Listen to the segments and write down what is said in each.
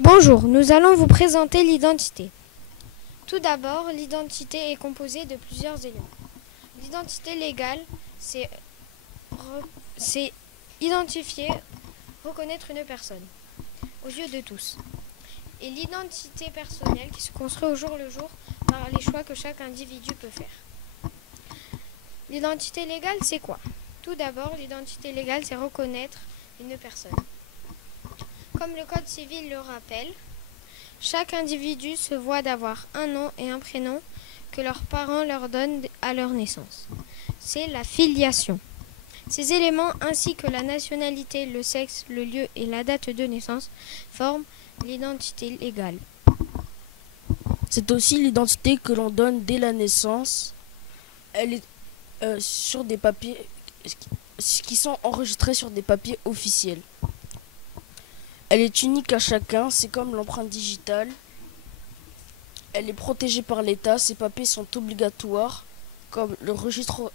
Bonjour, nous allons vous présenter l'identité. Tout d'abord, l'identité est composée de plusieurs éléments. L'identité légale, c'est identifier, reconnaître une personne aux yeux de tous. Et l'identité personnelle qui se construit au jour le jour par les choix que chaque individu peut faire. L'identité légale, c'est quoi? Tout d'abord, l'identité légale, c'est reconnaître une personne. Comme le Code civil le rappelle, chaque individu se voit d'avoir un nom et un prénom que leurs parents leur donnent à leur naissance. C'est la filiation. Ces éléments ainsi que la nationalité, le sexe, le lieu et la date de naissance forment l'identité légale. C'est aussi l'identité que l'on donne dès la naissance. Elle est sur des papiers qui sont enregistrés sur des papiers officiels. Elle est unique à chacun, c'est comme l'empreinte digitale. Elle est protégée par l'État, ces papiers sont obligatoires, comme le registre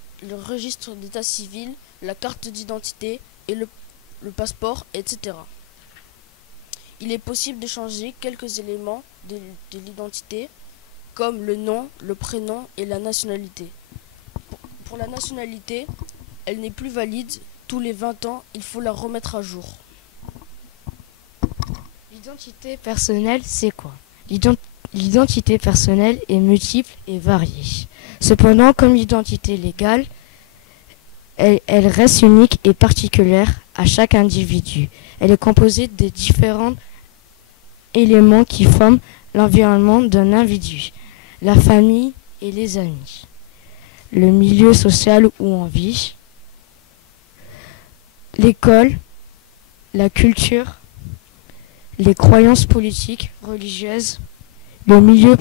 d'état civil, la carte d'identité et le passeport, etc. Il est possible de changer quelques éléments de l'identité, comme le nom, le prénom et la nationalité. Pour la nationalité, elle n'est plus valide. Tous les 20 ans, il faut la remettre à jour. L'identité personnelle, c'est quoi? L'identité personnelle est multiple et variée. Cependant, comme l'identité légale, elle reste unique et particulière à chaque individu. Elle est composée des différents éléments qui forment l'environnement d'un individu, la famille et les amis, le milieu social où on vit, l'école, la culture, les croyances politiques, religieuses, le milieu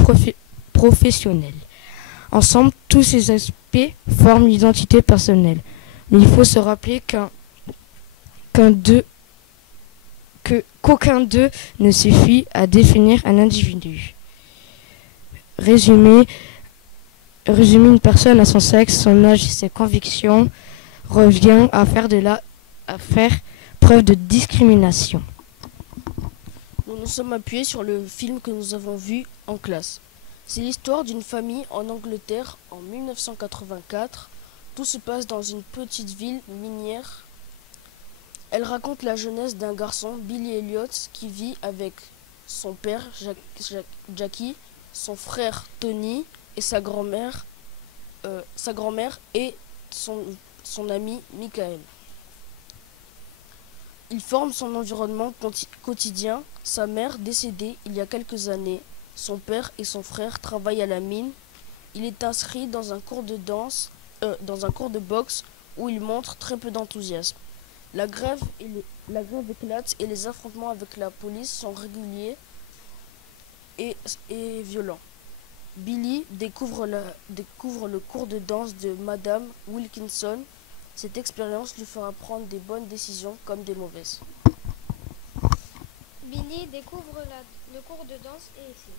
professionnel. Ensemble, tous ces aspects forment l'identité personnelle. Mais il faut se rappeler qu'aucun d'eux ne suffit à définir un individu. Résumer une personne à son sexe, son âge et ses convictions revient à faire preuve de discrimination. Nous nous sommes appuyés sur le film que nous avons vu en classe. C'est l'histoire d'une famille en Angleterre en 1984. Tout se passe dans une petite ville minière. Elle raconte la jeunesse d'un garçon, Billy Elliot, qui vit avec son père, Jackie, son frère Tony et sa grand-mère et son ami Michael. Il forme son environnement quotidien. Sa mère, décédée il y a quelques années, son père et son frère travaillent à la mine. Il est inscrit dans un cours de boxe où il montre très peu d'enthousiasme. La grève éclate et les affrontements avec la police sont réguliers et violents. Billy découvre le cours de danse de Madame Wilkinson. Cette expérience lui fera prendre des bonnes décisions comme des mauvaises. Billy découvre le cours de danse et essaie.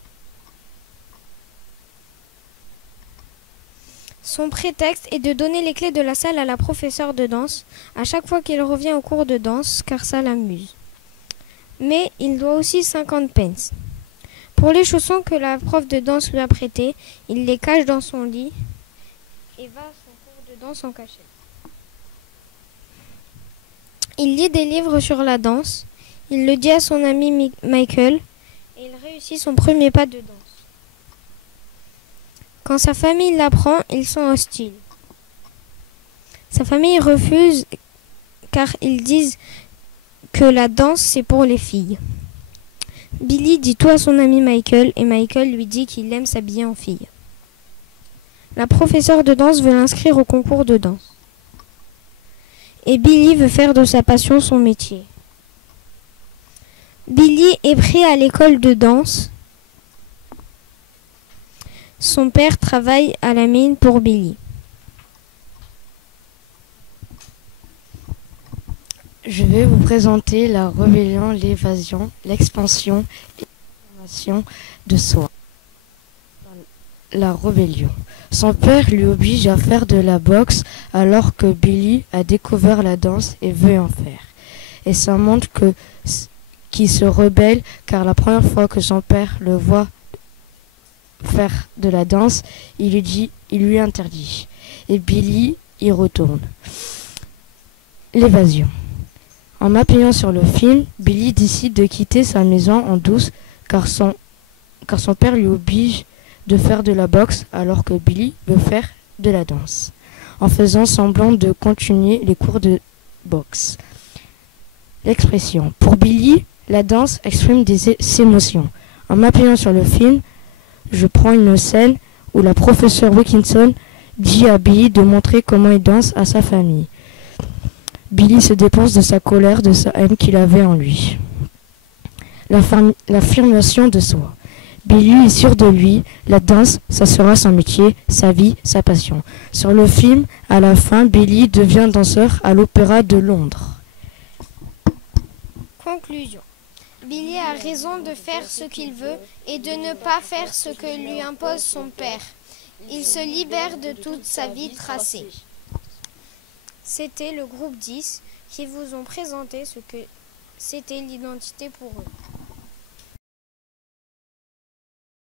Son prétexte est de donner les clés de la salle à la professeure de danse à chaque fois qu'il revient au cours de danse car ça l'amuse. Mais il doit aussi 50 pence. Pour les chaussons que la prof de danse lui a prêtés, il les cache dans son lit et va à son cours de danse en cachette. Il lit des livres sur la danse, il le dit à son ami Michael et il réussit son premier pas de danse. Quand sa famille l'apprend, ils sont hostiles. Sa famille refuse car ils disent que la danse c'est pour les filles. Billy dit tout à son ami Michael et Michael lui dit qu'il aime s'habiller en fille. La professeure de danse veut l'inscrire au concours de danse. Et Billy veut faire de sa passion son métier. Billy est pris à l'école de danse. Son père travaille à la mine pour Billy. Je vais vous présenter la rébellion, l'évasion, l'expansion et l'affirmation de soi. La rébellion. Son père lui oblige à faire de la boxe alors que Billy a découvert la danse et veut en faire. Et ça montre qui se rebelle car la première fois que son père le voit faire de la danse, il lui interdit. Et Billy y retourne. L'évasion. En appuyant sur le film, Billy décide de quitter sa maison en douce car son père lui oblige de faire de la boxe alors que Billy veut faire de la danse, en faisant semblant de continuer les cours de boxe. L'expression. Pour Billy, la danse exprime des émotions. En m'appuyant sur le film, je prends une scène où la professeure Wilkinson dit à Billy de montrer comment il danse à sa famille. Billy se dépense de sa colère, de sa haine qu'il avait en lui. L'affirmation de soi. Billy est sûr de lui, la danse, ça sera son métier, sa vie, sa passion. Sur le film, à la fin, Billy devient danseur à l'Opéra de Londres. Conclusion. Billy a raison de faire ce qu'il veut et de ne pas faire ce que lui impose son père. Il se libère de toute sa vie tracée. C'était le groupe 10 qui vous ont présenté ce que c'était l'identité pour eux.